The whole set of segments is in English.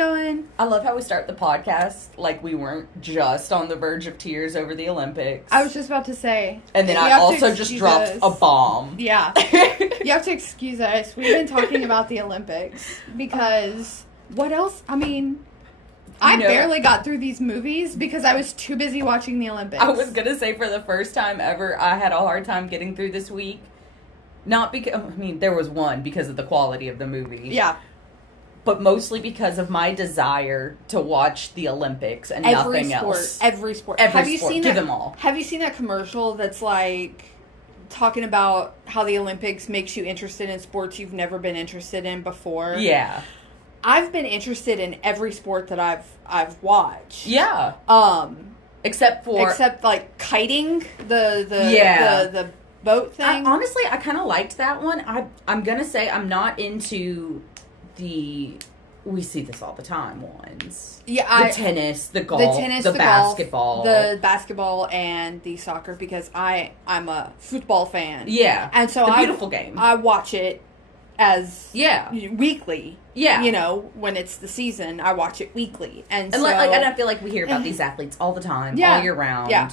of going. I love how we start the podcast like we weren't just on the verge of tears over the Olympics. I was just about to say. And then I also just dropped a bomb. Yeah. You have to excuse us. We've been talking about the Olympics because what else? I mean, I barely got through these movies because I was too busy watching the Olympics. I was going to say for the first time ever, I had a hard time getting through this week. Not because, I mean, there was one because of the quality of the movie. Yeah. But mostly because of my desire to watch the Olympics and nothing else. Every sport. Do them all. Have you seen that commercial that's like talking about how the Olympics makes you interested in sports you've never been interested in before? Yeah. I've been interested in every sport that I've watched. Yeah. Except like kiting, the boat thing. Honestly, I kind of liked that one. I'm gonna say I'm not into we see this all the time ones. Yeah, the tennis, the golf, the basketball. The basketball and the soccer because I'm a football fan. Yeah. And so the beautiful game. I watch it as weekly. Yeah. You know, when it's the season, I watch it weekly. And so and I feel like we hear about these athletes all the time, all year round. Yeah.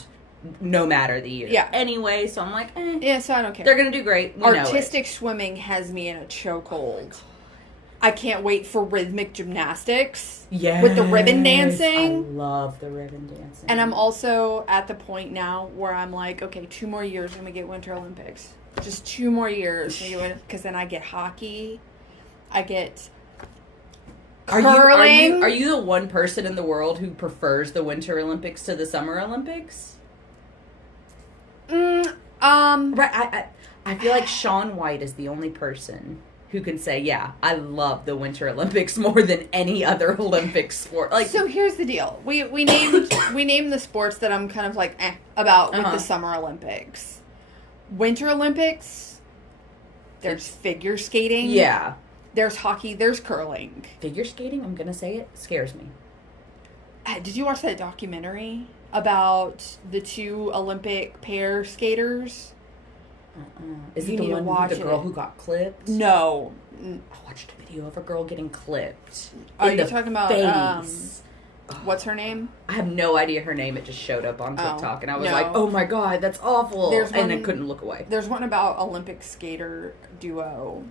No matter the year. Yeah. Anyway, so I'm like, Yeah, so I don't care. They're going to do great. Artistic swimming has me in a chokehold. I can't wait for rhythmic gymnastics. Yes. With the ribbon dancing. I love the ribbon dancing. And I'm also at the point now where I'm like, okay, 2 more years and we get Winter Olympics. Just 2 more years. Because then I get hockey. I get curling. Are you the one person in the world who prefers the Winter Olympics to the Summer Olympics? Right. I feel like Shaun White is the only person who can say, yeah, I love the Winter Olympics more than any other Olympic sport. Like, so here's the deal. We named the sports that I'm kind of like about with the Summer Olympics. Winter Olympics, there's figure skating. Yeah. There's hockey, there's curling. Figure skating, I'm gonna say it, scares me. Did you watch that documentary about the 2 Olympic pair skaters? Is it the one with the girl who got clipped? No. I watched a video of a girl getting clipped. Are you talking about face. What's her name? I have no idea her name. It just showed up on TikTok, and I was like, "Oh my god, that's awful!" And I couldn't look away. There's one about Olympic skater duo,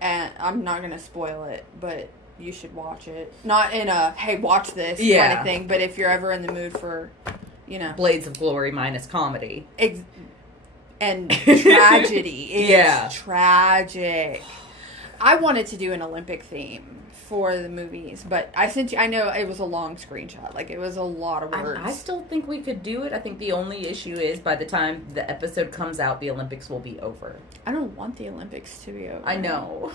and I'm not gonna spoil it, but you should watch it. Not in a "Hey, watch this" kind of thing, but if you're ever in the mood for, Blades of Glory minus comedy. And tragedy. It's tragic. I wanted to do an Olympic theme for the movies, but I know it was a long screenshot. Like, it was a lot of words. I still think we could do it. I think the only issue is by the time the episode comes out, the Olympics will be over. I don't want the Olympics to be over. I know.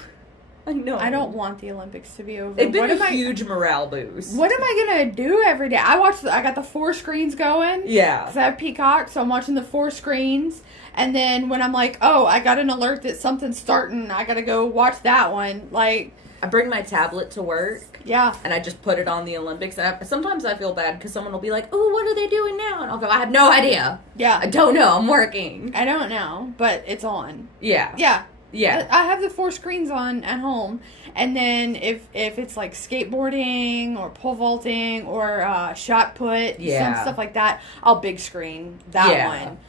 I don't want the Olympics to be over. It's been a huge morale boost. What am I going to do every day? I got the 4 screens going. Yeah. Because I have Peacock, so I'm watching the 4 screens. And then when I'm like, oh, I got an alert that something's starting, I got to go watch that one. Like, I bring my tablet to work. Yeah. And I just put it on the Olympics. And sometimes I feel bad because someone will be like, oh, what are they doing now? And I'll go, I have no idea. Yeah. I don't know. I'm working. I don't know, but it's on. Yeah. Yeah. Yeah. I have the 4 screens on at home. And then if it's like skateboarding or pole vaulting or shot put, some stuff like that, I'll big screen that one.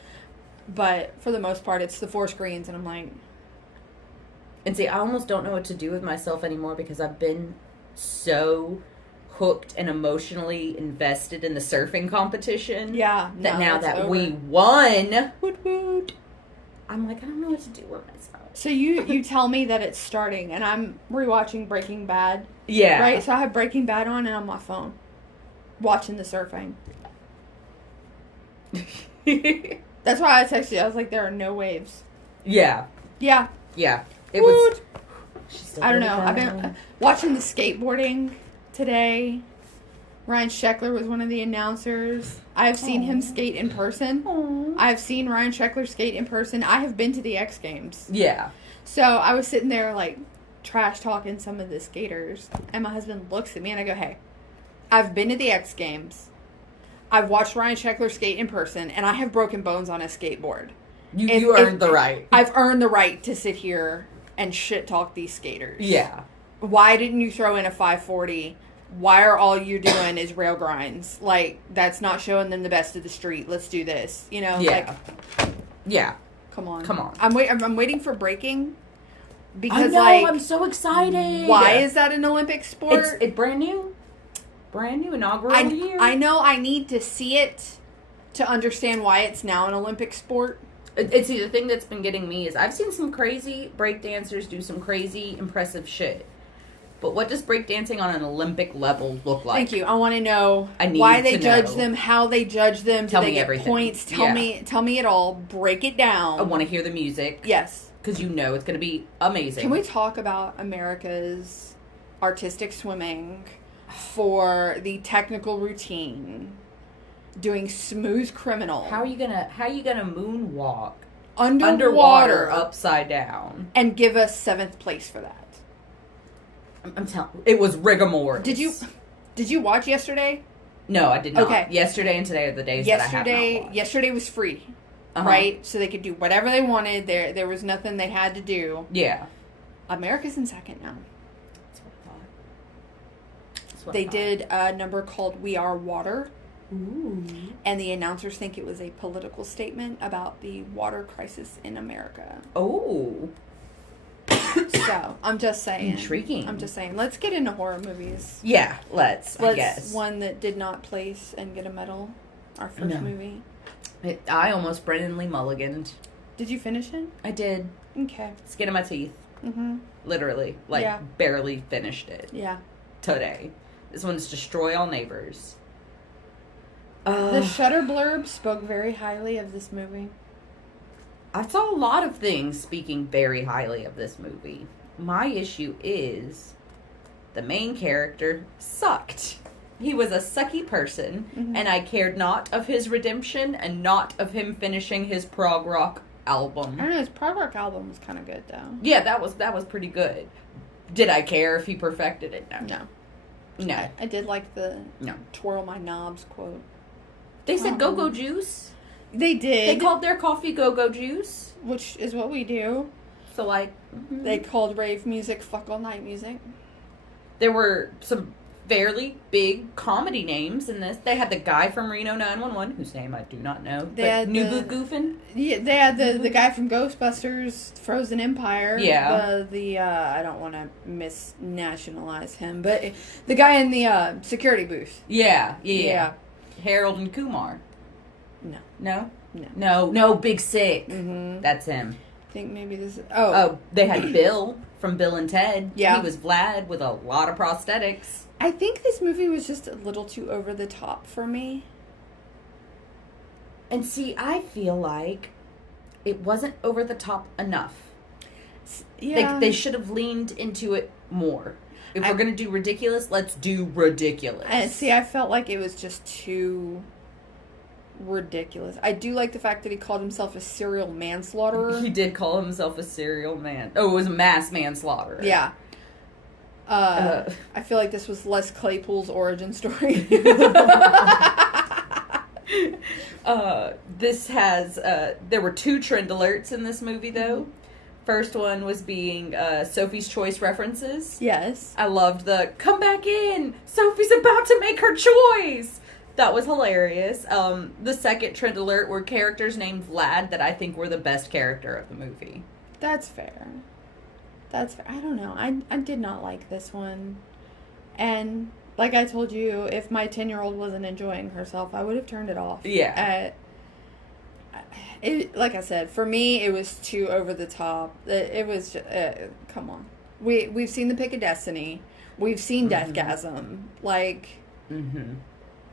But for the most part, it's the 4 screens, and I'm like... And see, I almost don't know what to do with myself anymore because I've been so hooked and emotionally invested in the surfing competition. Yeah. That now that we won, woot woot, I'm like, I don't know what to do with myself. So you tell me that it's starting, and I'm rewatching Breaking Bad. Yeah. Right? So I have Breaking Bad on and on my phone, watching the surfing. That's why I texted you. I was like, there are no waves. Yeah. Yeah. Yeah. It was... I don't know. I've been watching the skateboarding today. Ryan Sheckler was one of the announcers. I have seen him skate in person. Aww. I have seen Ryan Sheckler skate in person. I have been to the X Games. Yeah. So I was sitting there, like, trash talking some of the skaters. And my husband looks at me and I go, hey, I've been to the X Games. I've watched Ryan Sheckler skate in person, and I have broken bones on a skateboard. You earned the right. I've earned the right to sit here and shit talk these skaters. Yeah. Why didn't you throw in a 540? Why are all you're doing is rail grinds? Like, that's not showing them the best of the street. Let's do this. You know? Yeah. Like, yeah. Come on. Come on. I'm waiting for breaking. Because, I'm so excited. Why is that an Olympic sport? It's brand new. Brand new inaugural year. I know I need to see it to understand why it's now an Olympic sport. It's the thing that's been getting me is I've seen some crazy breakdancers do some crazy impressive shit. But what does breakdancing on an Olympic level look like? Thank you. I want to know why they judge them, how they judge them, do they get points? Tell me it all. Break it down. I want to hear the music. Yes. Because you know it's going to be amazing. Can we talk about America's artistic swimming for the technical routine? Doing Smooth Criminal. How are you gonna moonwalk underwater upside down and give us 7th place for that? I'm telling you, it was rigor. Did you watch yesterday? No, I did not. Okay. Yesterday and today are the days that I have not watched. Yesterday was free, right? So they could do whatever they wanted. There was nothing they had to do. Yeah. America's in second now. That's what I thought. They did a number called "We Are Water." Ooh. And the announcers think it was a political statement about the water crisis in America. Oh. So, I'm just saying. Intriguing. I'm just saying. Let's get into horror movies. Yeah, let's I guess. One that did not place and get a medal. Our first movie. I almost Brennan Lee Mulliganed. Did you finish it? I did. Okay. Skin of my teeth. Mm-hmm. Literally. Barely finished it. Yeah. Today. This one's Destroy All Neighbors. The Shutter blurb spoke very highly of this movie. I saw a lot of things speaking very highly of this movie. My issue is the main character sucked. He was a sucky person, and I cared not of his redemption and not of him finishing his prog rock album. I don't know, his prog rock album was kind of good, though. Yeah, that was pretty good. Did I care if he perfected it? No. I did like the twirl my knobs quote. They said go-go juice. They did. They called their coffee go-go juice. Which is what we do. So, They called rave music fuck all night music. There were some fairly big comedy names in this. They had the guy from Reno 911, whose name I do not know. They had New Boot Goofin. Yeah, they had the guy from Ghostbusters, Frozen Empire. Yeah. The I don't want to misnationalize him, but the guy in the security booth. Yeah. Harold and Kumar. No, Big Sick. Mm-hmm. That's him. I think maybe this is... Oh, they had Bill from Bill and Ted. Yeah. He was Vlad with a lot of prosthetics. I think this movie was just a little too over the top for me. And see, I feel like it wasn't over the top enough. Yeah. They should have leaned into it more. If we're going to do ridiculous, let's do ridiculous. And see, I felt like it was just too ridiculous. I do like the fact that he called himself a serial manslaughterer. He did call himself a serial man. Oh, it was a mass manslaughter. Yeah. I feel like this was Les Claypool's origin story. This has, there were 2 trend alerts in this movie, though. First one was being Sophie's Choice references. Yes. I loved the, come back in! Sophie's about to make her choice! That was hilarious. The second trend alert were characters named Vlad that I think were the best character of the movie. That's fair. I don't know. I did not like this one. And like I told you, if my 10-year-old wasn't enjoying herself, I would have turned it off. Yeah. Like I said, for me, it was too over the top. It was just, come on. We've seen The Pick of Destiny. We've seen Deathgasm.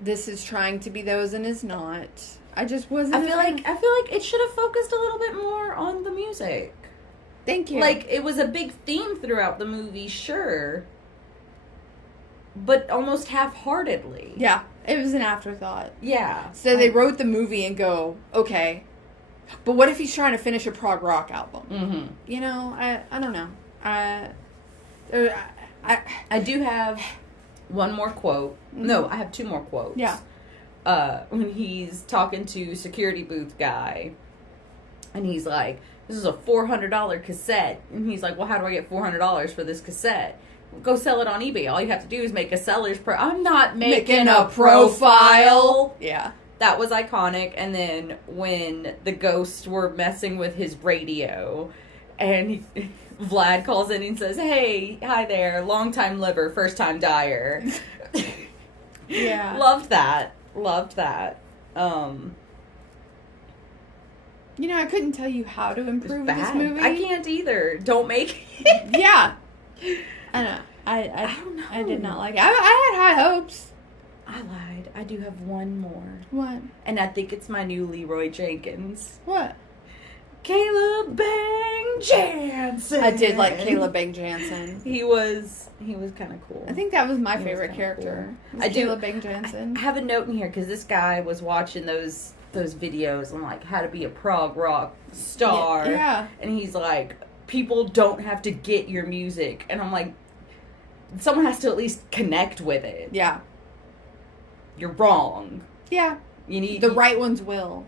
This is trying to be those and is not. I just wasn't. I feel like it should have focused a little bit more on the music. Thank you. It was a big theme throughout the movie, sure, but almost half-heartedly. Yeah, it was an afterthought. Yeah. So they wrote the movie and go, okay, but what if he's trying to finish a prog rock album? Mm-hmm. You know, I don't know. I do have one more quote. No, I have 2 more quotes. Yeah. When he's talking to security booth guy, and he's like, this is a $400 cassette. And he's like, well, how do I get $400 for this cassette? go sell it on eBay. All you have to do is make a seller's I'm not making a profile. Yeah. That was iconic. And then when the ghosts were messing with his radio, and Vlad calls in and says, "Hey, hi there, long-time liver, first-time dyer." Yeah. Loved that. You know, I couldn't tell you how to improve this movie. I can't either. Don't make it. Yeah. I know. I don't know. I did not like it. I had high hopes. I lied. I do have one more. What? And I think it's my new Leroy Jenkins. What? Caleb Bang Jansen. I did like Caleb Bang Jansen. He was kind of cool. I think that was my favorite character. Cool. Caleb Bang Jansen. I have a note in here because this guy was watching those videos on like how to be a prog rock star. Yeah. And he's like, people don't have to get your music. And I'm like, someone has to at least connect with it. Yeah. You're wrong. Yeah. You need the right ones will.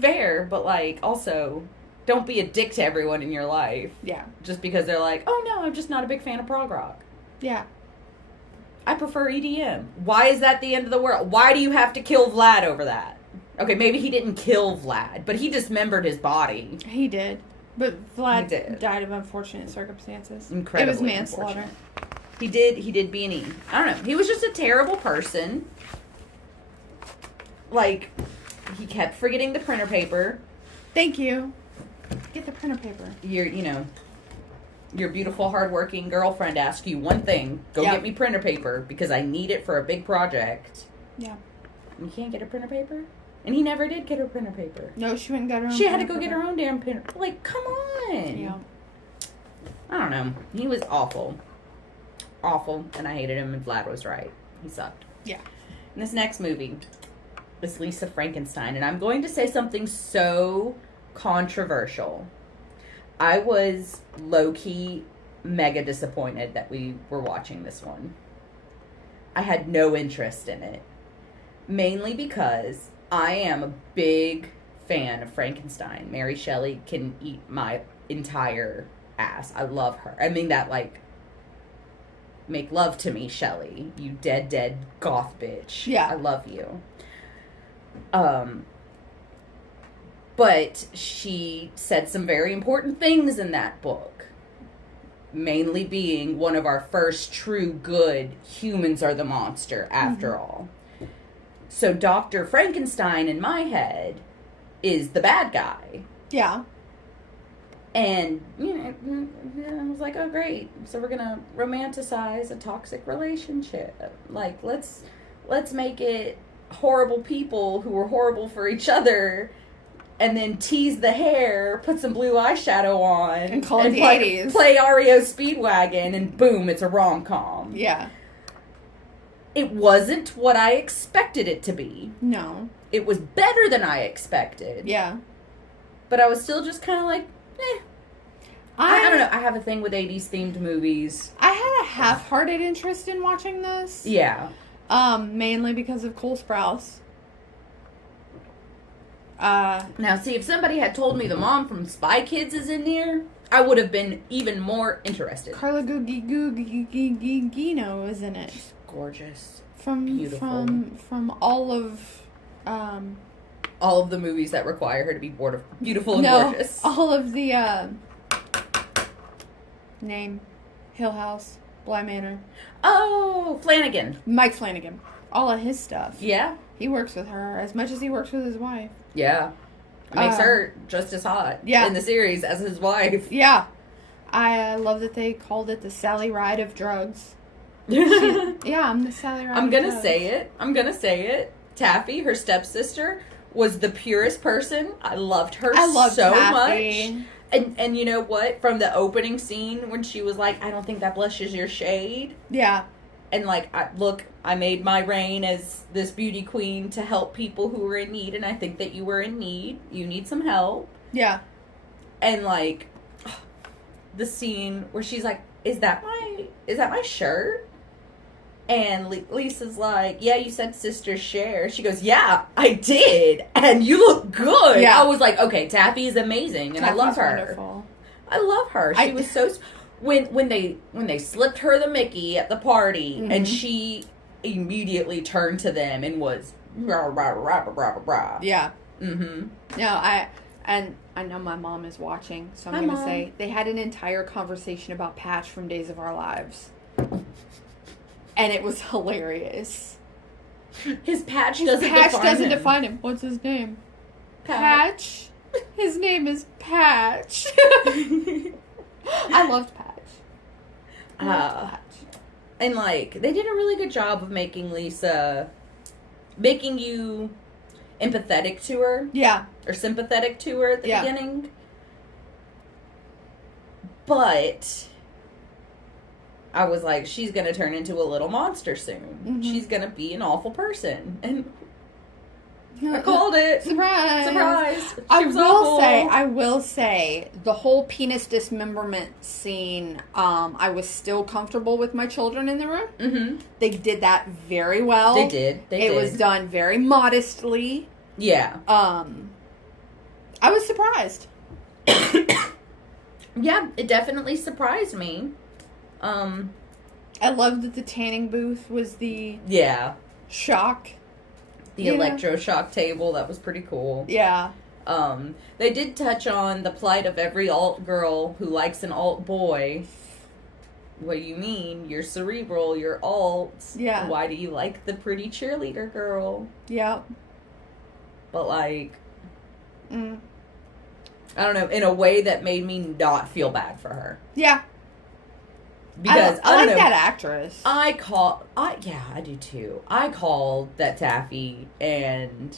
Fair, but like also don't be a dick to everyone in your life. Yeah. Just because they're like, "Oh no, I'm just not a big fan of prog rock." Yeah. I prefer EDM. Why is that the end of the world? Why do you have to kill Vlad over that? Okay, maybe he didn't kill Vlad, but he dismembered his body. He did. But Vlad died of unfortunate circumstances. Incredibly. It was manslaughter. He did B&E. I don't know. He was just a terrible person. Like, he kept forgetting the printer paper. Thank you. Get the printer paper. Your beautiful, hardworking girlfriend asks you one thing. Go get me printer paper because I need it for a big project. Yeah. You can't get her printer paper? And he never did get her printer paper. No, she went and got her own She had to go get her own damn printer. Like, come on. Yeah. I don't know. He was awful. Awful. And I hated him, and Vlad was right. He sucked. Yeah. And this next movie is Lisa Frankenstein. And I'm going to say something so controversial. I was low-key mega disappointed that we were watching this one. I had no interest in it. Mainly because I am a big fan of Frankenstein. Mary Shelley can eat my entire ass. I love her. I mean that, like, make love to me, Shelley. You dead goth bitch. Yeah. I love you. But she said some very important things in that book. Mainly being one of our first true good humans are the monster, after all. So Dr. Frankenstein, in my head, is the bad guy. Yeah. And, I was like, oh, great. So we're going to romanticize a toxic relationship. Like, let's make it horrible people who are horrible for each other, and then tease the hair, put some blue eyeshadow on, and call it the 80s. Play REO Speedwagon, and boom, it's a rom-com. Yeah. It wasn't what I expected it to be. No. It was better than I expected. Yeah. But I was still just kind of like, I don't know. I have a thing with 80s themed movies. I had a half-hearted interest in watching this. Yeah. Mainly because of Cole Sprouse. Now, see, if somebody had told me the mom from Spy Kids is in there, I would have been even more interested. Carla Gugino is in it. Gorgeous. Beautiful. From all of the movies that require her to be beautiful and gorgeous. All of the name Hill House, Bly Manor. Oh, Flanagan. Mike Flanagan. All of his stuff. Yeah. He works with her as much as he works with his wife. Yeah. It makes her just as hot in the series as his wife. Yeah. I love that they called it the Sally Ride of drugs. I'm the Sally Ride I'm going to say it. Taffy, her stepsister, was the purest person. I loved her so Taffy. much. And you know what? From the opening scene when she was like, I don't think that blushes your shade. Yeah. And like, I made my reign as this beauty queen to help people who were in need. And I think that you were in need. You need some help. Yeah. And like, the scene where she's like, is that my shirt? And Lisa's like, yeah, you said sisters share. She goes, yeah, I did. And you look good. Yeah. I was like, okay, Taffy is amazing. And I love her. Wonderful. I love her. She was so... when they slipped her the Mickey at the party, Mm-hmm. and she immediately turned to them and was rah, rah, rah, rah, rah, rah. Yeah. Mm-hmm. No, I know my mom is watching, so I'm going to say they had an entire conversation about Patch from Days of Our Lives. And it was hilarious. His patch His doesn't patch define doesn't him. define him. What's his name? Patch. His name is Patch. I loved Patch. Patch. And, like, they did a really good job of making you empathetic to her. Yeah. Or sympathetic to her at the beginning. But I was like, she's going to turn into a little monster soon. Mm-hmm. She's going to be an awful person. And I called it. Surprise. Surprise. I will say, the whole penis dismemberment scene, I was still comfortable with my children in the room. Mm-hmm. They did that very well. They did. It was done very modestly. Yeah. I was surprised. Yeah, it definitely surprised me. I loved that the tanning booth was the shock. The electroshock table, that was pretty cool. Yeah. They did touch on the plight of every alt girl who likes an alt boy. What do you mean? You're cerebral, you're alt. Yeah. Why do you like the pretty cheerleader girl? Yeah. But, like, I don't know, in a way that made me not feel bad for her. Yeah. Because I like that actress. I do too. I called that Taffy and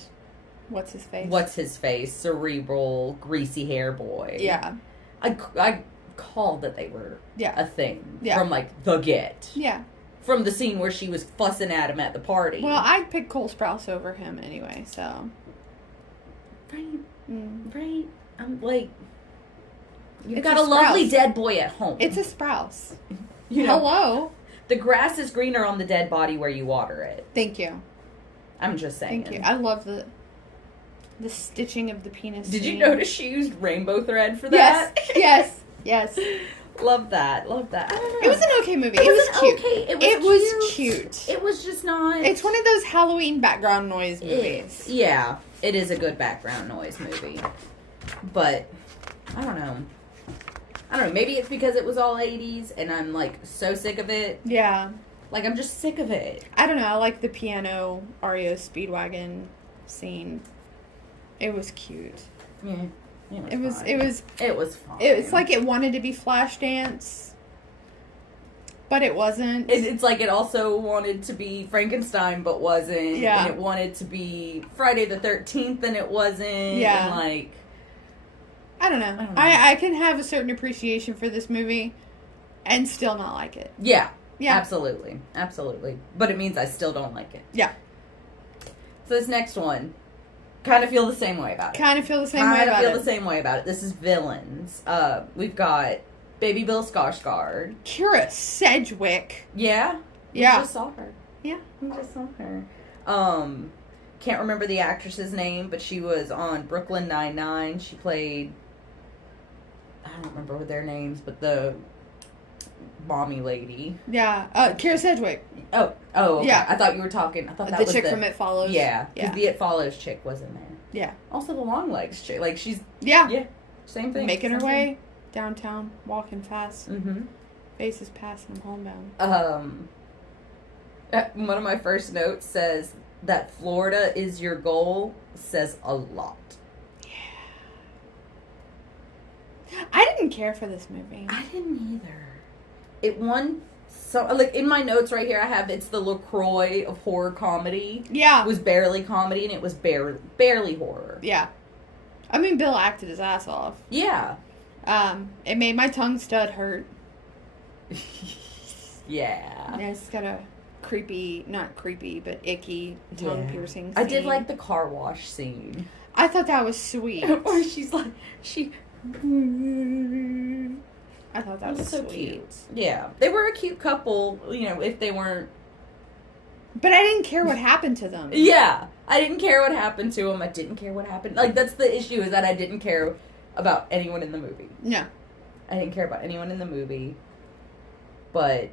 what's his face? Cerebral, greasy hair boy. Yeah. I called that they were a thing from like the get. Yeah. From the scene where she was fussing at him at the party. Well, I'd pick Cole Sprouse over him anyway, so. Right. I'm like, you've got a lovely dead boy at home. It's a Sprouse. You know, hello. The grass is greener on the dead body where you water it. Thank you. I'm just saying. Thank you. I love the stitching of the penis. Did you notice she used rainbow thread for that? Yes. Love that. I don't know. It was an okay movie. It was cute. Okay. It was cute. It was just not. It's one of those Halloween background noise movies. Yeah, it is a good background noise movie. But I don't know. Maybe it's because it was all 80s and I'm like so sick of it. Yeah. Like, I'm just sick of it. I don't know. I like the piano REO Speedwagon scene. It was cute. Yeah. It was fun. It's like it wanted to be Flashdance, but it wasn't. It's like it also wanted to be Frankenstein, but wasn't. Yeah. And it wanted to be Friday the 13th, and it wasn't. Yeah. And like, I don't know. I can have a certain appreciation for this movie and still not like it. Yeah. Yeah. Absolutely. But it means I still don't like it. Yeah. So this next one, kind of feel the same way about it. Kind of feel the same way about it. This is villains. We've got Baby Bill Skarsgård. Kira Sedgwick. Yeah. Yeah. We just saw her. Yeah. We just saw her. Can't remember the actress's name, but she was on Brooklyn Nine-Nine. She played, I don't remember what their names, but the mommy lady. Yeah. Kira Sedgwick. Oh, okay. Yeah. I thought you were talking. I thought that the was chick from It Follows. Yeah. Because the It Follows chick was in there. Yeah. Also the long legs chick. Like, she's... Yeah. Same thing. Making her way downtown, walking fast. Mm-hmm. Faces passing, I'm homebound. One of my first notes says that Florida is your goal says a lot. Yeah. I didn't care for this movie. I didn't either. It won... So, like, in my notes right here, I have it's the LaCroix of horror comedy. Yeah. It was barely comedy, and it was barely horror. Yeah. I mean, Bill acted his ass off. Yeah. It made my tongue stud hurt. Yeah. It's got a not creepy, but icky tongue piercing scene. I did like the car wash scene. I thought that was sweet. Or she's like, I thought that was so sweet. Cute. Yeah. They were a cute couple, you know, if they weren't. But I didn't care what happened to them. Yeah. I didn't care what happened to them. I didn't care what happened. Like, that's the issue, is that I didn't care about anyone in the movie. No. I didn't care about anyone in the movie. but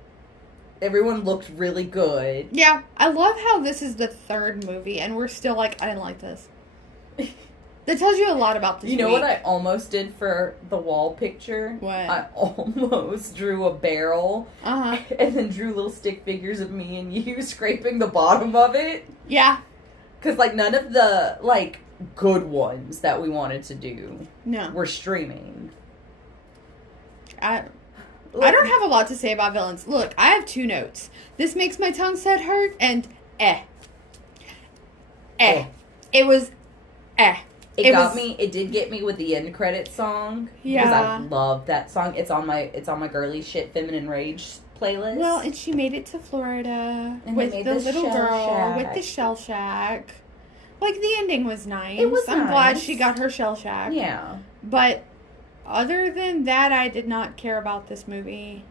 everyone looked really good. Yeah, I love how this is the third movie, and we're still like, I didn't like this. That tells you a lot about this You know week. what I almost did for the wall picture? What? I almost drew a barrel. Uh-huh. And then drew little stick figures of me and you scraping the bottom of it. Yeah. Because, like, none of the, like, good ones that we wanted to do were streaming. I don't have a lot to say about villains. Look, I have 2 notes. This makes my tongue set hurt, and It was It did get me with the end credit song. Yeah. Because I love that song. It's on my girly shit feminine rage playlist. Well, and she made it to Florida and with the little girl shack. with the shell shack. Like, the ending was nice. It was I'm nice. glad she got her shell shack. Yeah. But other than that, I did not care about this movie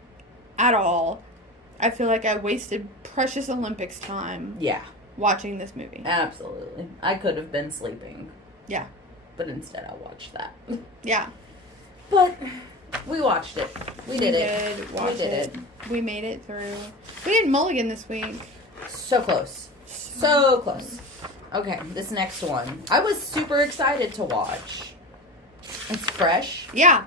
at all. I feel like I wasted precious Olympics time. Yeah. Watching this movie. Absolutely. I could have been sleeping. Yeah. But instead I watched that. Yeah. But we watched it. We did it. We made it through. We did Mulligan this week. So close. So close. Okay, this next one. I was super excited to watch. It's fresh. Yeah.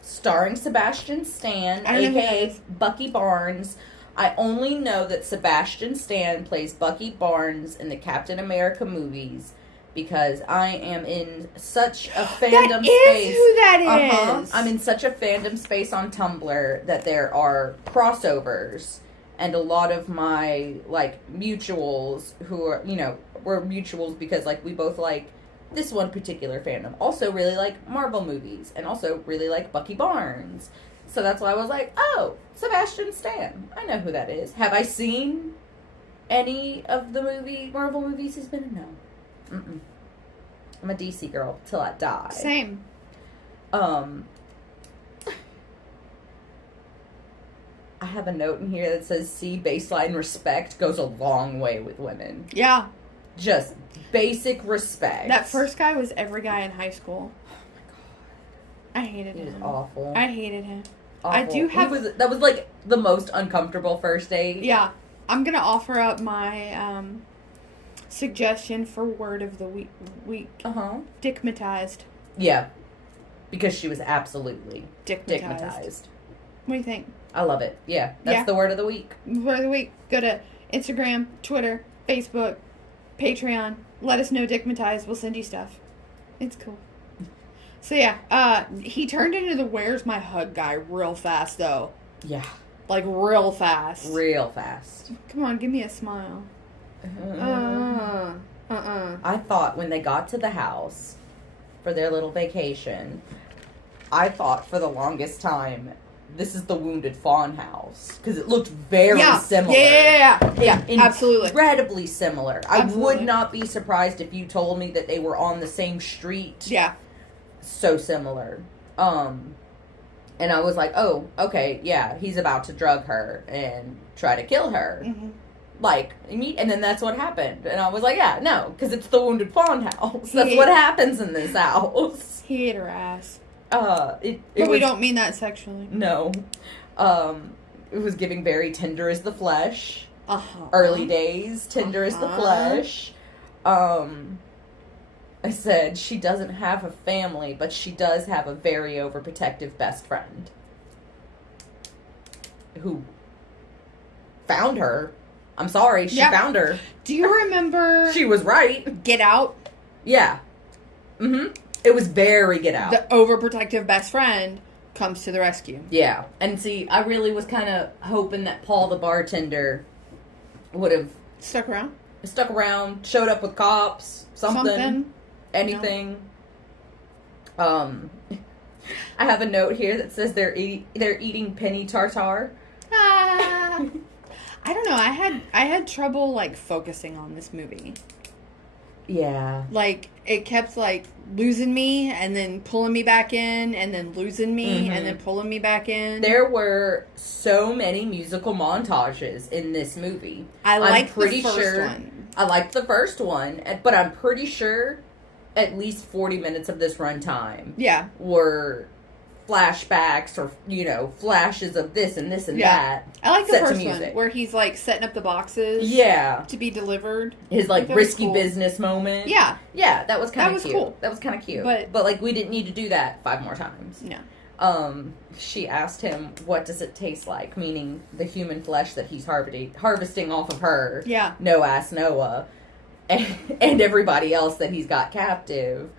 Starring Sebastian Stan, a.k.a. Bucky Barnes. I only know that Sebastian Stan plays Bucky Barnes in the Captain America movies because I am in such a fandom space. That is who that is. I'm in such a fandom space on Tumblr that there are crossovers. And a lot of my, like, mutuals who are, you know, we're mutuals because, like, we both like this one particular fandom. Also really like Marvel movies. And also really like Bucky Barnes. So that's why I was like, oh, Sebastian Stan. I know who that is. Have I seen any of the Marvel movies he's been in? No. Mm-mm. I'm a DC girl till I die. Same. I have a note in here that says, see, baseline respect goes a long way with women. Yeah. Just basic respect. That first guy was every guy in high school. Oh my god. I hated him. He was awful. I hated him. Awful. I do have... That was like the most uncomfortable first date. Yeah. I'm going to offer up my suggestion for word of the week. Uh-huh. Dickmatized. Yeah. Because she was absolutely dickmatized. What do you think? I love it. Yeah. That's the word of the week. Word of the week. Go to Instagram, Twitter, Facebook, Patreon. Let us know dickmatized. We'll send you stuff. It's cool. So yeah, he turned into the where's my hug guy real fast though. Yeah. Like real fast. Real fast. Come on, give me a smile. I thought when they got to the house for their little vacation, I thought for the longest time, this is the Wounded Fawn house. Because it looked very similar. Yeah, absolutely. Incredibly similar. Absolutely. I would not be surprised if you told me that they were on the same street. Yeah. So similar. And I was like, oh, okay, yeah, he's about to drug her and try to kill her. Mm-hmm. Like, and then that's what happened. And I was like, yeah, no, because it's the Wounded Fawn house. That's what happens in this house. He ate her ass. But we don't mean that sexually. No. It was giving very tender as the flesh. Uh-huh. Early days, tender as the flesh. I said, she doesn't have a family, but she does have a very overprotective best friend. Who found her. I'm sorry, she found her. Do you remember... She was right. Get Out? Yeah. Mm-hmm. It was very Get Out. The overprotective best friend comes to the rescue. Yeah. And see, I really was kind of hoping that Paul the bartender would have... Stuck around, showed up with cops, something. Anything. No. I have a note here that says they're eating penny tartare. I don't know. I had trouble like focusing on this movie. Yeah. Like it kept like losing me and then pulling me back in and then losing me and then pulling me back in. There were so many musical montages in this movie. I liked the first one. I liked the first one, but I'm pretty sure at least 40 minutes of this runtime were flashbacks or, flashes of this and this and that. I like the first one where he's, like, setting up the boxes. Yeah. To be delivered. His, like risky business moment. Yeah. Yeah, that was kind of cute. Cool. That was kind of cute. But, like, we didn't need to do that 5 more times. No. She asked him, what does it taste like? Meaning the human flesh that he's harvesting off of her. Yeah. No-ass Noah. And everybody else that he's got captive.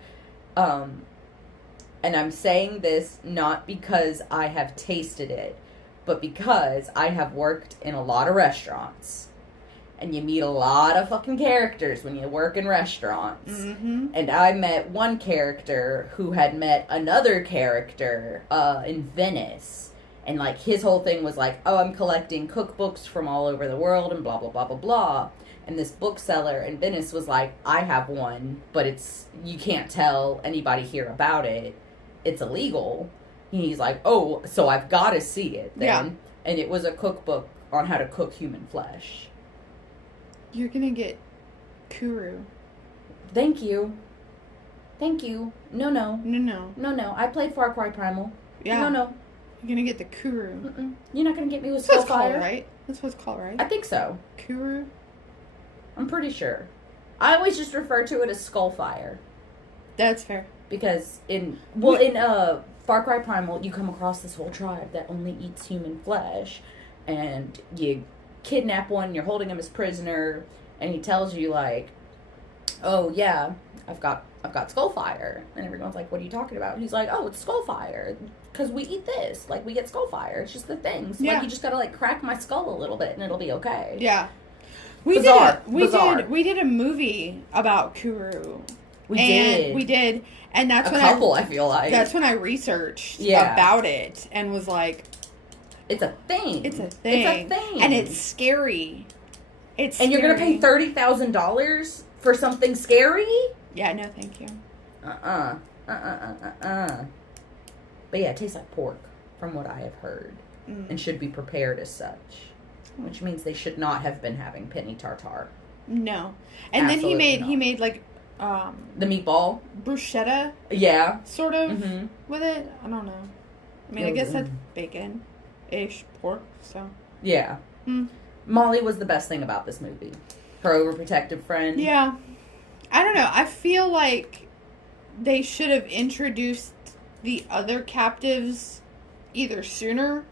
And I'm saying this not because I have tasted it, but because I have worked in a lot of restaurants. And you meet a lot of fucking characters when you work in restaurants. Mm-hmm. And I met one character who had met another character in Venice. And, like, his whole thing was like, oh, I'm collecting cookbooks from all over the world and blah, blah, blah, blah, blah. And this bookseller in Venice was like, I have one, but you can't tell anybody here about it. It's illegal. And he's like, oh, so I've got to see it then. Yeah. And it was a cookbook on how to cook human flesh. You're gonna get Kuru. Thank you. No. I played Far Cry Primal. Yeah. No. You're gonna get the Kuru. Mm-mm. You're not gonna get me with Skullfire, right? That's what it's called, right? I think so. Kuru? I'm pretty sure. I always just refer to it as Skullfire. That's fair. Because in Far Cry Primal, you come across this whole tribe that only eats human flesh, and you kidnap one, you're holding him as prisoner, and he tells you, like, oh yeah, I've got Skullfire. And everyone's like, what are you talking about? And he's like, oh, it's Skullfire, because we eat this, like, we get Skullfire, it's just the thing. So, like, you just gotta, like, crack my skull a little bit and it'll be okay. Yeah. Bizarre. We did a movie about Kuru. We did. And that's when I feel like. That's when I researched about it and was like, It's a thing. And it's scary. And you're going to pay $30,000 for something scary? Yeah, no, thank you. But yeah, it tastes like pork, from what I have heard. And should be prepared as such. Which means they should not have been having penny tartare. No. And Absolutely then he made like... the meatball? Bruschetta? Yeah. Sort of, with it. I don't know. I mean, I guess that's bacon-ish pork, so... Yeah. Molly was the best thing about this movie. Her overprotective friend. Yeah. I don't know. I feel like they should have introduced the other captives either sooner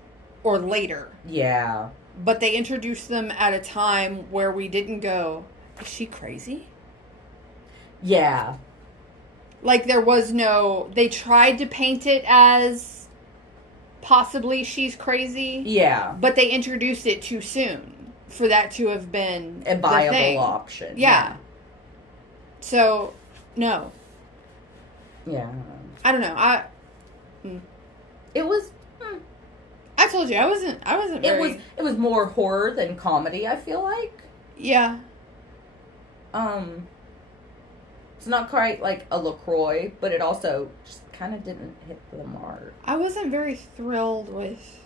or later. Yeah. But they introduced them at a time where we didn't go, is she crazy? Yeah. Like, there was no... They tried to paint it as possibly she's crazy. Yeah. But they introduced it too soon for that to have been a viable option. Yeah. So, no. Yeah. I don't know. It was... I told you, I wasn't very... It was more horror than comedy, I feel like. Yeah. It's not quite like a LaCroix, but it also just kind of didn't hit the mark. I wasn't very thrilled with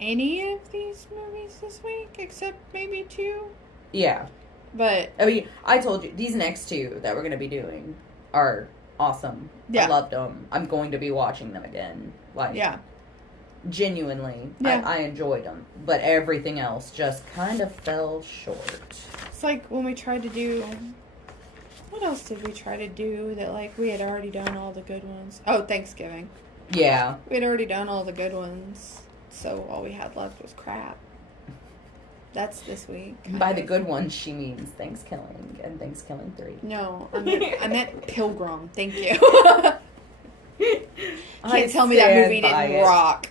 any of these movies this week, except maybe 2. Yeah. But... I mean, I told you, these next 2 that we're going to be doing are awesome. Yeah. I loved them. I'm going to be watching them again. Like, yeah. Genuinely, yeah. I enjoyed them. But everything else just kind of fell short. It's like when we tried to do... What else did we try to do that, like, we had already done all the good ones? Oh, Thanksgiving. Yeah. We had already done all the good ones, so all we had left was crap. That's this week. By the good ones, she means Thanksgiving and Thanksgiving 3. No, I meant Pilgrim. Thank you. Can't tell me that movie didn't rock.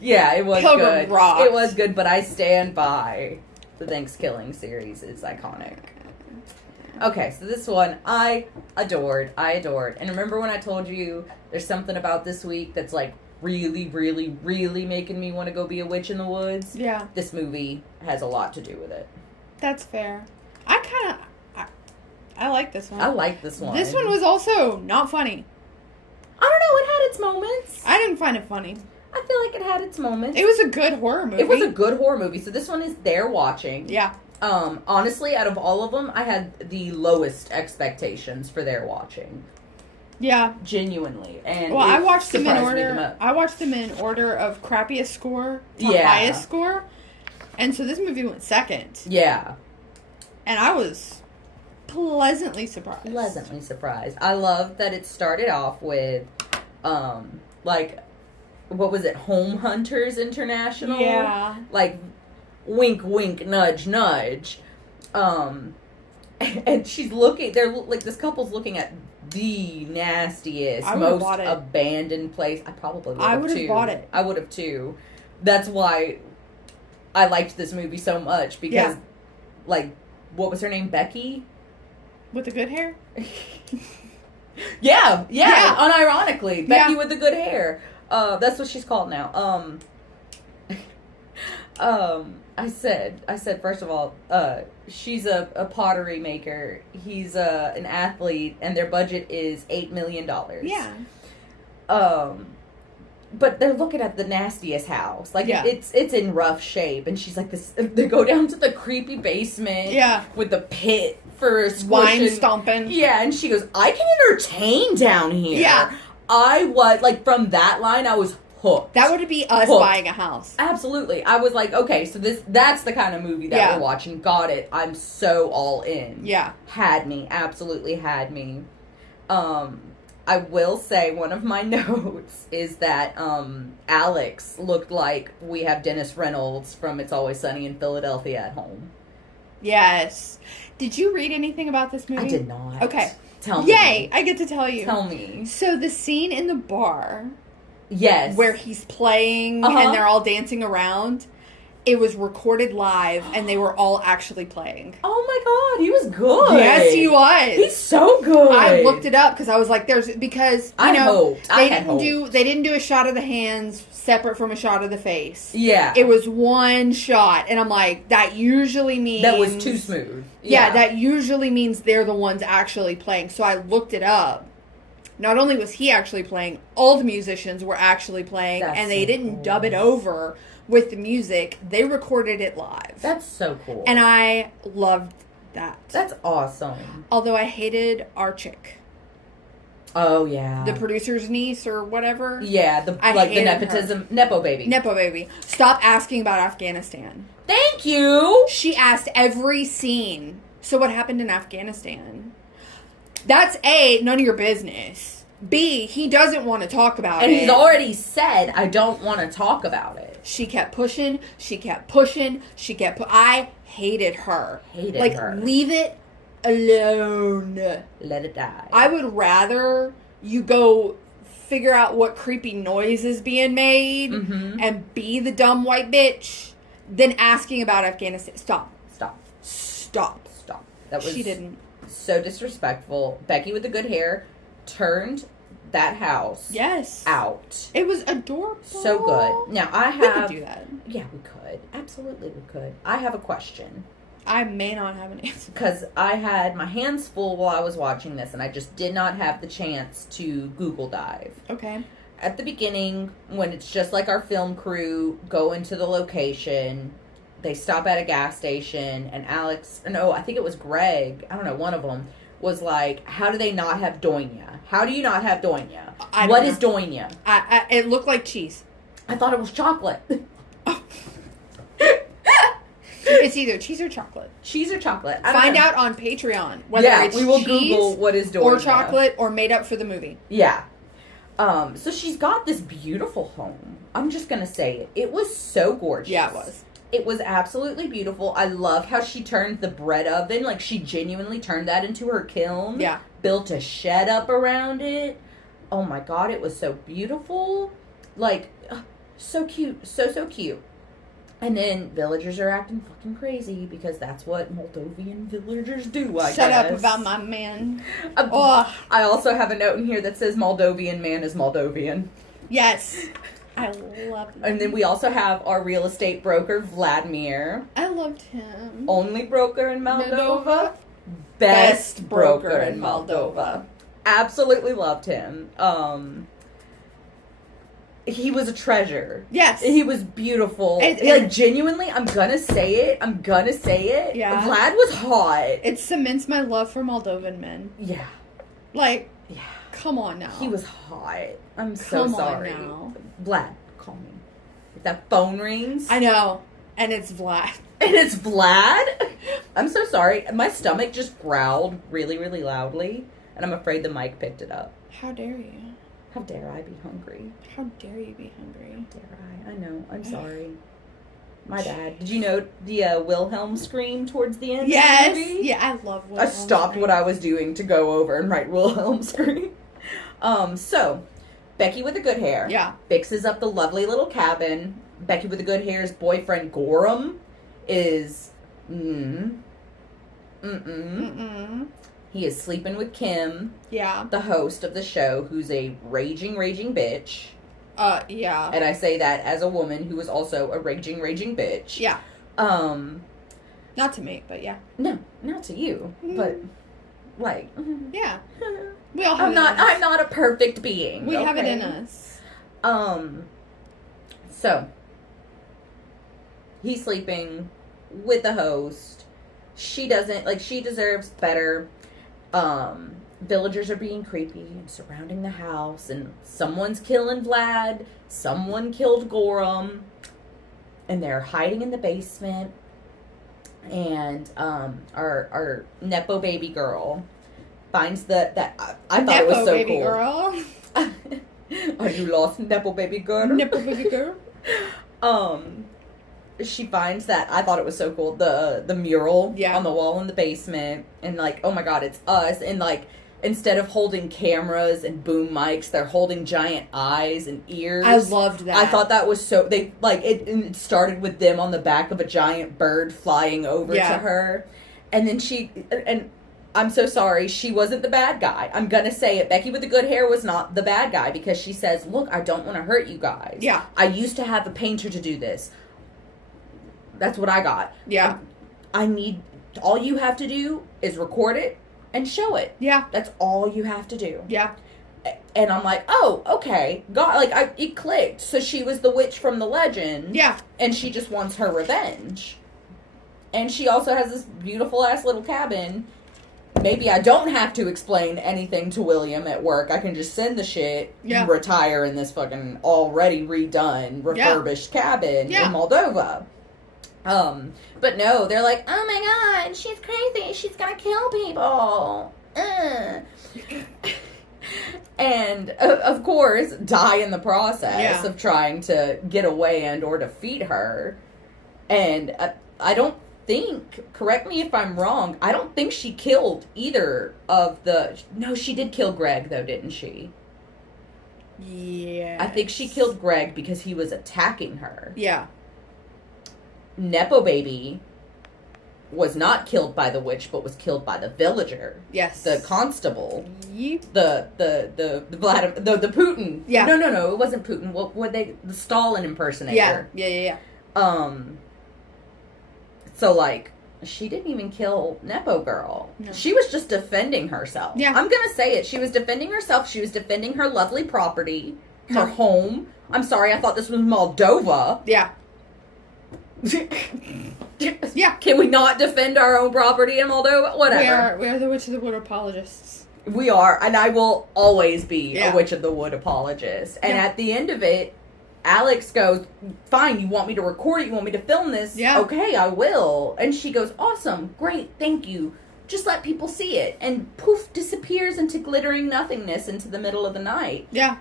Yeah, it was Pilgrim good. Rocks. It was good, but I stand by the Thanksgiving series is iconic. Okay, so this one I adored. And remember when I told you there's something about this week that's like really, really, really making me want to go be a witch in the woods? Yeah. This movie has a lot to do with it. That's fair. I like this one. I like this one. This one was also not funny. I don't know, it had its moments. I didn't find it funny. I feel like it had its moments. It was a good horror movie. It was a good horror movie. So this one is there watching. Yeah. Honestly, out of all of them, I had the lowest expectations for their watching. Yeah. Genuinely. And I watched them in order. I watched them in order of crappiest score to highest score. And so this movie went second. Yeah. And I was pleasantly surprised. I love that it started off with, like, what was it? Home Hunters International? Yeah. Like, wink, wink, nudge, nudge. And she's looking, this couple's looking at the nastiest, most abandoned place. I probably would have, too. I would have bought it. I would have, too. That's why I liked this movie so much, because, like, what was her name? Becky? With the good hair? yeah, unironically. Becky with the good hair. That's what she's called now. I said, first of all, she's a pottery maker. He's an athlete, and their budget is $8 million. Yeah. But they're looking at the nastiest house. Like, it's in rough shape. And she's like, they go down to the creepy basement. Yeah. With the pit for wine stomping. Yeah, and she goes, I can entertain down here. Yeah. I was, like, from that line, I was hooked. That would be us buying a house. Absolutely. I was like, okay, so that's the kind of movie that we're watching. Got it. I'm so all in. Yeah. Had me. Absolutely had me. I will say one of my notes is that Alex looked like we have Dennis Reynolds from It's Always Sunny in Philadelphia at home. Yes. Did you read anything about this movie? I did not. Okay. Tell me. Yay! I get to tell you. Tell me. So the scene in the bar... Yes. Where he's playing and they're all dancing around. It was recorded live and they were all actually playing. Oh my god, he was good. Yes, he was. He's so good. I looked it up because I was like, they didn't do a shot of the hands separate from a shot of the face. Yeah. It was one shot. And I'm like, that usually means... That was too smooth. Yeah, that usually means they're the ones actually playing. So I looked it up. Not only was he actually playing, all the musicians were actually playing, and they didn't dub it over with the music. They recorded it live. That's so cool. And I loved that. That's awesome. Although I hated our chick. Oh, yeah. The producer's niece or whatever. Yeah, the nepotism. Nepo baby. Nepo baby. Stop asking about Afghanistan. Thank you! She asked every scene. So what happened in Afghanistan? That's A, none of your business. B, he doesn't want to talk about it. And he's already said, I don't want to talk about it. She kept pushing. I hated her. Hated her. Leave it alone. Let it die. I would rather you go figure out what creepy noise is being made and be the dumb white bitch than asking about Afghanistan. Stop. That was... She didn't. So disrespectful. Becky with the good hair turned that house out. It was adorable. So good. Now I have... We could do that. Yeah, we could. Absolutely we could. I have a question. I may not have an answer. Because I had my hands full while I was watching this and I just did not have the chance to Google dive. Okay. At the beginning, when it's just like our film crew go into the location... They stop at a gas station, and I think it was Greg, I don't know, one of them, was like, how do they not have Doina? How do you not have Doina? What is Doina? It looked like cheese. I thought it was chocolate. It's either cheese or chocolate. Find out on Patreon whether it's we will cheese Google what is Doina. Or chocolate or made up for the movie. Yeah. So she's got this beautiful home. I'm just going to say it. It was so gorgeous. Yeah, it was. It was absolutely beautiful. I love how she turned the bread oven. Like, she genuinely turned that into her kiln. Yeah. Built a shed up around it. Oh, my God. It was so beautiful. Like, so cute. So cute. And then villagers are acting fucking crazy because that's what Moldovan villagers do, I guess. Shut up about my man. I also have a note in here that says Moldovan man is Moldovan. Yes. I love him. And then we also have our real estate broker, Vladimir. I loved him. Only broker in Moldova. Best broker in Moldova. Absolutely loved him. He was a treasure. Yes. He was beautiful. Like, genuinely, I'm gonna say it. Yeah. Vlad was hot. It cements my love for Moldovan men. Yeah. Like, Come on now. He was hot. I'm so sorry. Come on now. Vlad, call me. If that phone rings. I know. And it's Vlad. And it's Vlad? I'm so sorry. My stomach just growled really, really loudly. And I'm afraid the mic picked it up. How dare you? How dare I be hungry? How dare you be hungry? How dare I? I know. I'm sorry. My bad. Did you know the Wilhelm scream towards the end Yes. of the movie? Yeah, I love Wilhelm. I stopped what I was doing to go over and write Wilhelm scream. So, Becky with the good hair. Yeah. Fixes up the lovely little cabin. Becky with the good hair's boyfriend, Gorham, is... He is sleeping with Kim. Yeah. The host of the show, who's a raging bitch. Yeah. And I say that as a woman who is also a raging bitch. Yeah. Not to me, but yeah. No, not to you. But, like... Yeah. We all have I'm not a perfect being. We have it in us. So... He's sleeping with the host. She deserves better. Villagers are being creepy and surrounding the house, and someone's killing Vlad. Someone killed Gorham. And they're hiding in the basement. And our Nepo baby girl finds I thought it was so baby cool. Girl. Are you lost, Nepo baby girl? Nepo baby girl. She finds that, I thought it was so cool, the mural on the wall in the basement, and like, oh my god, it's us, and like, instead of holding cameras and boom mics, they're holding giant eyes and ears. I loved that. I thought that was so, it started with them on the back of a giant bird flying over to her, and then and I'm so sorry, she wasn't the bad guy. I'm gonna say it. Becky with the good hair was not the bad guy, because she says, look, I don't want to hurt you guys. Yeah. I used to have a painter to do this. That's what I got. Yeah. All you have to do is record it and show it. Yeah. That's all you have to do. Yeah. And I'm like, oh, okay. It clicked. So she was the witch from the legend. Yeah. And she just wants her revenge. And she also has this beautiful ass little cabin. Maybe I don't have to explain anything to William at work. I can just send the shit, retire in this fucking already redone, refurbished cabin in Moldova. But no, they're like, oh my god, she's crazy, she's gonna kill people. And, of course, die in the process of trying to get away and or defeat her. And I don't think, correct me if I'm wrong, I don't think she killed either of no, she did kill Greg, though, didn't she? Yeah. I think she killed Greg because he was attacking her. Yeah. Nepo baby was not killed by the witch, but was killed by the villager. Yes. The constable. Yep. The Putin. Yeah. No, it wasn't Putin. The Stalin impersonator. Yeah. So, like, she didn't even kill Nepo girl. No. She was just defending herself. Yeah. I'm gonna say it. She was defending herself. She was defending her lovely property, her home. I'm sorry, I thought this was Moldova. Yeah. Yeah. Can we not defend our own property in Moldova? Whatever. We are the Witch of the Wood apologists. We are, and I will always be a Witch of the Wood apologist. And at the end of it, Alex goes, fine, you want me to record it? You want me to film this? Yeah. Okay, I will. And she goes, awesome, great, thank you. Just let people see it. And poof, disappears into glittering nothingness into the middle of the night. Yeah.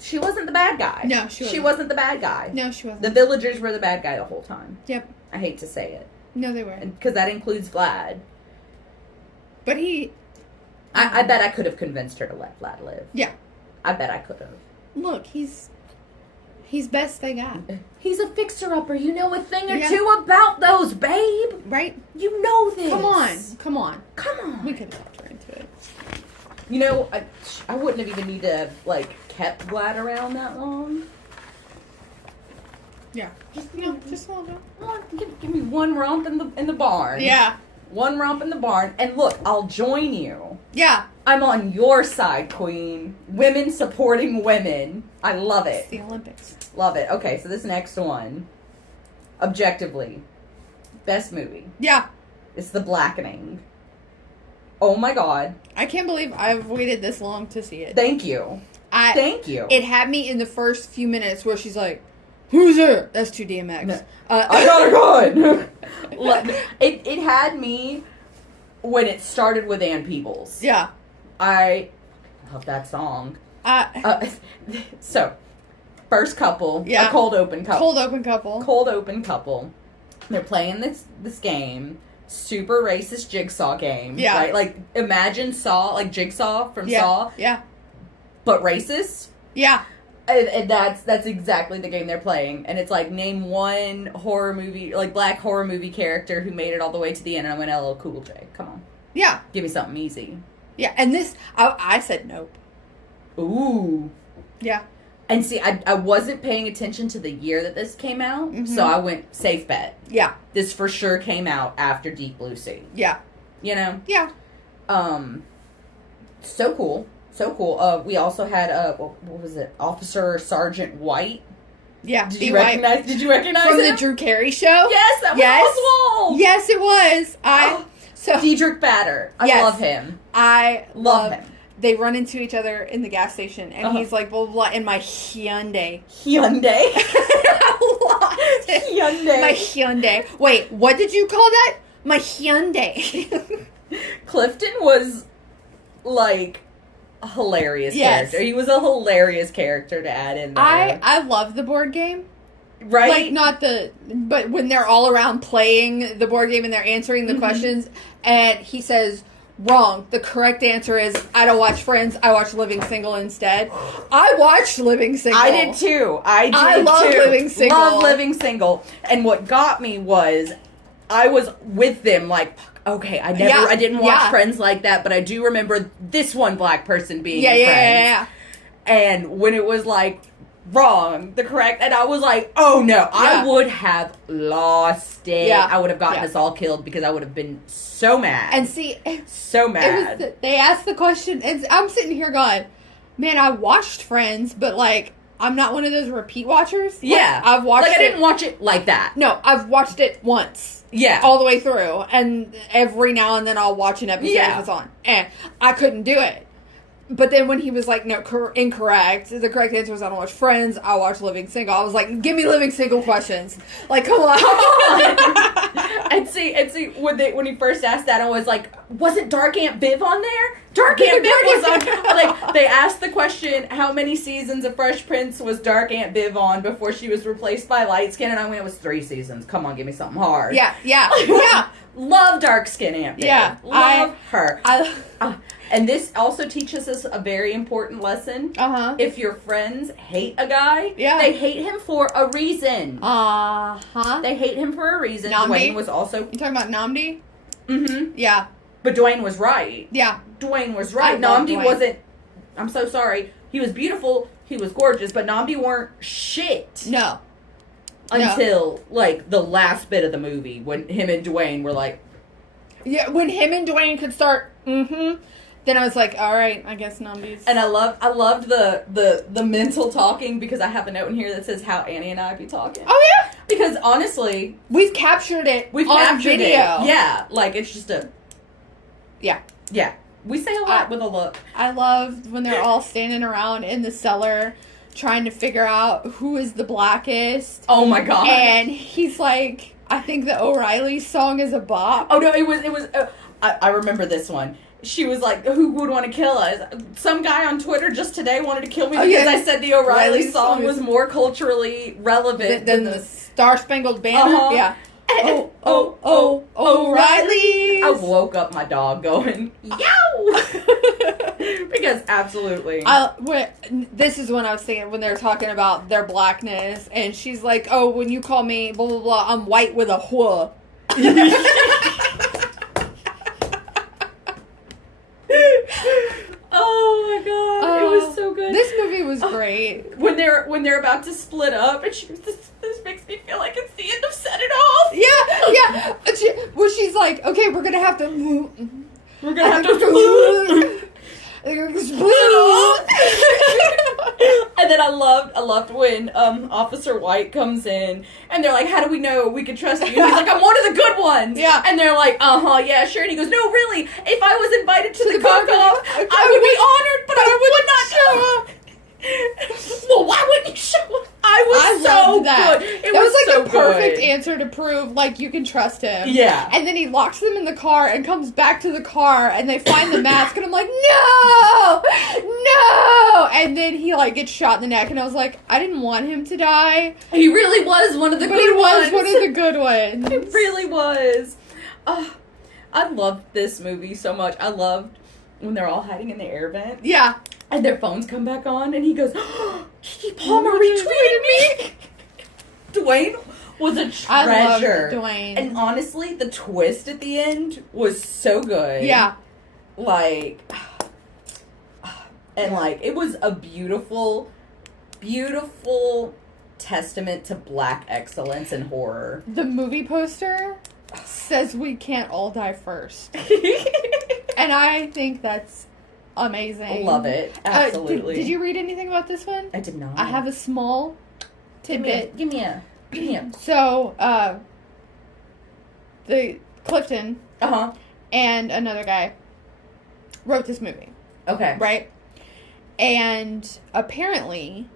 She wasn't the bad guy. No, she wasn't. She wasn't the bad guy. No, she wasn't. The villagers were the bad guy the whole time. Yep. I hate to say it. No, they were. Because that includes Vlad. But he... I bet I could have convinced her to let Vlad live. Yeah. I bet I could have. Look, he's best they got. He's a fixer-upper. You know a thing or two about those, babe. Right? You know this. Come on. We could have talked her into it. You know, I wouldn't have even need to have, like, kept Vlad around that long. Yeah. Just a little bit. Give me one romp in the barn. Yeah. One romp in the barn. And look, I'll join you. Yeah. I'm on your side, queen. Women supporting women. I love it. It's the Olympics. Love it. Okay, so this next one, objectively, best movie. Yeah. It's The Blackening. Oh my God. I can't believe I've waited this long to see it. Thank you. Thank you. It had me in the first few minutes where she's like, "Who's there?" That's 2DMX. No. I got a gun. It had me when it started with Ann Peebles. Yeah. I love that song. So, first couple. Yeah. A cold open couple. Cold open couple. They're playing this game. Super racist jigsaw game. Yeah. Right? Like, imagine Saw, like Jigsaw from Saw. Yeah. But racist. Yeah. And that's exactly the game they're playing. And it's like, name one horror movie, like black horror movie character who made it all the way to the end. And I went, LL Cool J. Come on. Yeah. Give me something easy. Yeah. And this, I said nope. Ooh. Yeah. And see, I wasn't paying attention to the year that this came out, so I went safe bet. Yeah. This for sure came out after Deep Blue Sea. Yeah. You know? Yeah. So cool. So cool. We also had, what was it? Officer Sergeant White. Yeah. Did you recognize From him? the Drew Carey show? Yes, that was Oswald! Yes, it was. Diedrich Bader. I love him. I love him. They run into each other in the gas station, and he's like, blah, blah, blah, in my Hyundai. Hyundai? Hyundai. My Hyundai. Wait, what did you call that? My Hyundai. Clifton was, like, a hilarious character. He was a hilarious character to add in there. I love the board game. Right? Like, but when they're all around playing the board game and they're answering the questions, and he says... Wrong. The correct answer is, I don't watch Friends. I watch Living Single instead. I watched Living Single. I did too. I love Living Single. Love Living Single. And what got me was, I was with them like, okay, I didn't watch Friends like that, but I do remember this one black person being in Friends. Yeah. And when it was like, wrong, the correct, and I was like, oh no, I would have lost it. Yeah. I would have gotten us all killed because I would have been so mad. And see, so mad. They asked the question, and I'm sitting here going, man, I watched Friends, but like, I'm not one of those repeat watchers. Yeah. Like, I've watched I didn't watch it like that. No, I've watched it once. Yeah. All the way through. And every now and then I'll watch an episode if it's on. And I couldn't do it. But then when he was like, no, incorrect. The correct answer was, I don't watch Friends. I watch Living Single. I was like, give me Living Single questions. Like, come on. and see, when he first asked that, I was like, wasn't Dark Aunt Viv on there? Dark Aunt Viv was on. Like, they asked the question, how many seasons of Fresh Prince was Dark Aunt Viv on before she was replaced by Light Skin? And I went, it was 3 seasons. Come on, give me something hard. Yeah. Love Dark Skin Aunt Viv. Yeah. Love her. And this also teaches us a very important lesson. If your friends hate a guy, they hate him for a reason. They hate him for a reason. Namdi? Dwayne was also... You talking about Namdi? Mm-hmm. Yeah. But Dwayne was right. Yeah. Dwayne was right. Namdi wasn't... I'm so sorry. He was beautiful. He was gorgeous. But Namdi weren't shit. No. Until, like, the last bit of the movie. When him and Dwayne were like... Yeah, when him and Dwayne could start... Then I was like, all right, I guess Nambi's... And I loved the mental talking, because I have a note in here that says how Annie and I be talking. Oh, yeah? Because, honestly... We've captured it on video. Yeah. Like, it's just a... Yeah. Yeah. We say a lot with a look. I love when they're all standing around in the cellar trying to figure out who is the blackest. Oh, my God. And he's like, I think the O'Reilly song is a bop. Oh, no, it was... I remember this one. She was like, who would want to kill us? Some guy on Twitter just today wanted to kill me because I said the O'Reilly song was more culturally relevant than the Star Spangled Banner. Yeah. O'Reilly. I woke up my dog going, yow! Because absolutely. This is when I was thinking, when they were talking about their blackness, and she's like, oh, when you call me blah, blah, blah, I'm white with a whoa. Oh my God, it was so good. This movie was great. When they're about to split up, and she was this makes me feel like it's the end of Set It Off. Yeah. Where she's like, okay, we're gonna have to move. We're gonna have to split it off. And then I loved when Officer White comes in and they're like, how do we know we can trust you? And he's like, I'm one of the good ones. Yeah. And they're like, yeah, sure. And he goes, no, really, if I was invited to the cook-off, I would be honored, but I would not show up. Well, why wouldn't you show up? I so that. good. That was like the perfect answer to prove, like, you can trust him. Yeah. And then he locks them in the car and comes back to the car and they find the mask and I'm like, no! And then he, like, gets shot in the neck and I was like, I didn't want him to die. He really was one of the good ones. He was one of the good ones. He really was. I loved this movie so much. I loved when they're all hiding in the air vent. Yeah. And their phones come back on, and he goes, Keke Palmer retweeted me! Dwayne was a treasure. I loved Dwayne. And honestly, the twist at the end was so good. Yeah. Like, and like, it was a beautiful, beautiful testament to Black excellence in horror. The movie poster says we can't all die first. And I think that's amazing. Love it. Absolutely. Did you read anything about this one? I did not. I have a small tidbit. Give me a. So, the Clifton and another guy wrote this movie. Okay. Right? And apparently,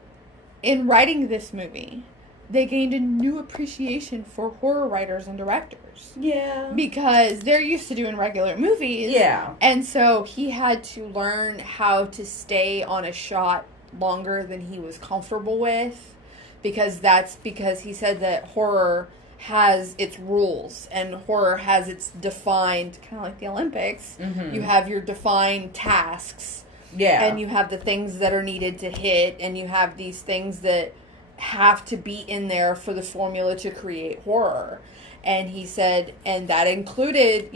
in writing this movie, they gained a new appreciation for horror writers and directors. Yeah. Because they're used to doing regular movies. Yeah. And so he had to learn how to stay on a shot longer than he was comfortable with. Because he said that horror has its rules and horror has its defined, kind of like the Olympics. Mm-hmm. You have your defined tasks. Yeah. And you have the things that are needed to hit and you have these things that have to be in there for the formula to create horror. And he said, and that included,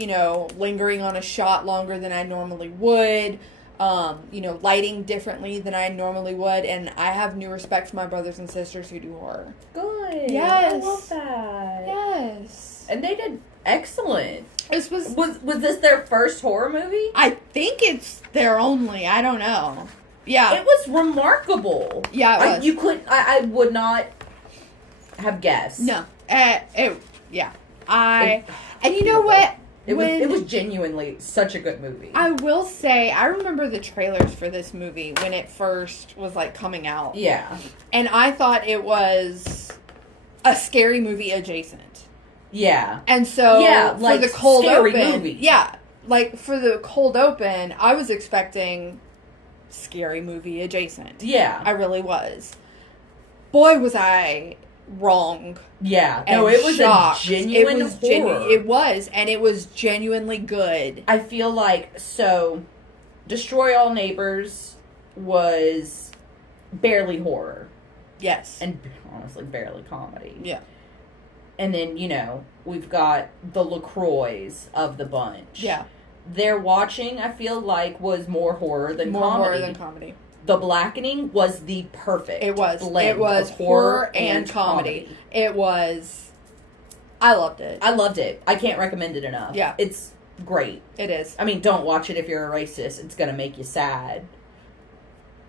lingering on a shot longer than I normally would, lighting differently than I normally would. And I have new respect for my brothers and sisters who do horror. Good. Yes. I love that. Yes. And they did excellent. Was this their first horror movie? I think it's their only. I don't know. Yeah. It was remarkable. Yeah, it was. I would not have guessed. No. And you know what? It was genuinely such a good movie. I will say, I remember the trailers for this movie when it first was, like, coming out. Yeah. And I thought it was a scary movie adjacent. Yeah. And so, like for the cold scary open... movie. Yeah. Like, for the cold open, I was expecting scary movie adjacent. Yeah. I really was. Boy, was I wrong. Yeah. No, it was shocked. A genuine horror. It was, and it was genuinely good. I feel like, Destroy All Neighbors was barely horror. Yes. And honestly, barely comedy. Yeah. And then, we've got the LaCroix of the bunch. Yeah. Their Watching, I feel like, was more horror than comedy. More horror than comedy. The Blackening was the perfect blend. It was of horror and comedy. It was... I loved it. I loved it. I can't recommend it enough. Yeah. It's great. It is. I mean, don't watch it if you're a racist. It's going to make you sad.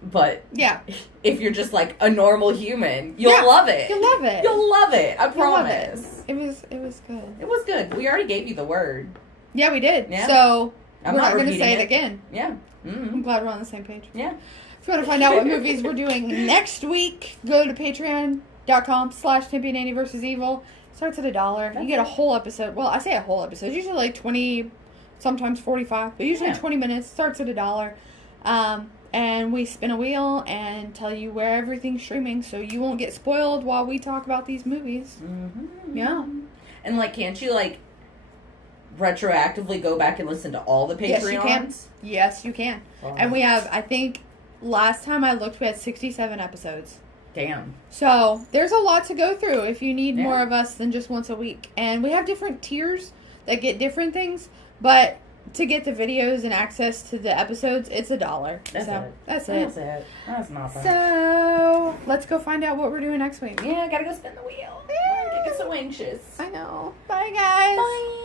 But yeah, if you're just like a normal human, you'll love it. You'll love it. You'll love it. I promise. It was good. It was good. We already gave you the word. Yeah, we did. Yeah. So we're not going to say it again. Yeah. Mm-hmm. I'm glad we're on the same page. Yeah. If you want to find out what movies we're doing next week, go to patreon.com/Tempe vs. Evil. Starts at $1. You get a whole episode. Well, I say a whole episode. Usually like 20, sometimes 45, but usually 20 minutes. Starts at $1. And we spin a wheel and tell you where everything's streaming so you won't get spoiled while we talk about these movies. Mm-hmm. Yeah. And, can't you, retroactively go back and listen to all the Patreons? Yes, you can. Wow. And we have, I think, last time I looked, we had 67 episodes. Damn. So, there's a lot to go through if you need more of us than just once a week. And we have different tiers that get different things, but... to get the videos and access to the episodes, it's $1. That's it. That's it. That's nothing. So, let's go find out what we're doing next week. Yeah, gotta go spin the wheel. Get so anxious. I know. Bye, guys. Bye.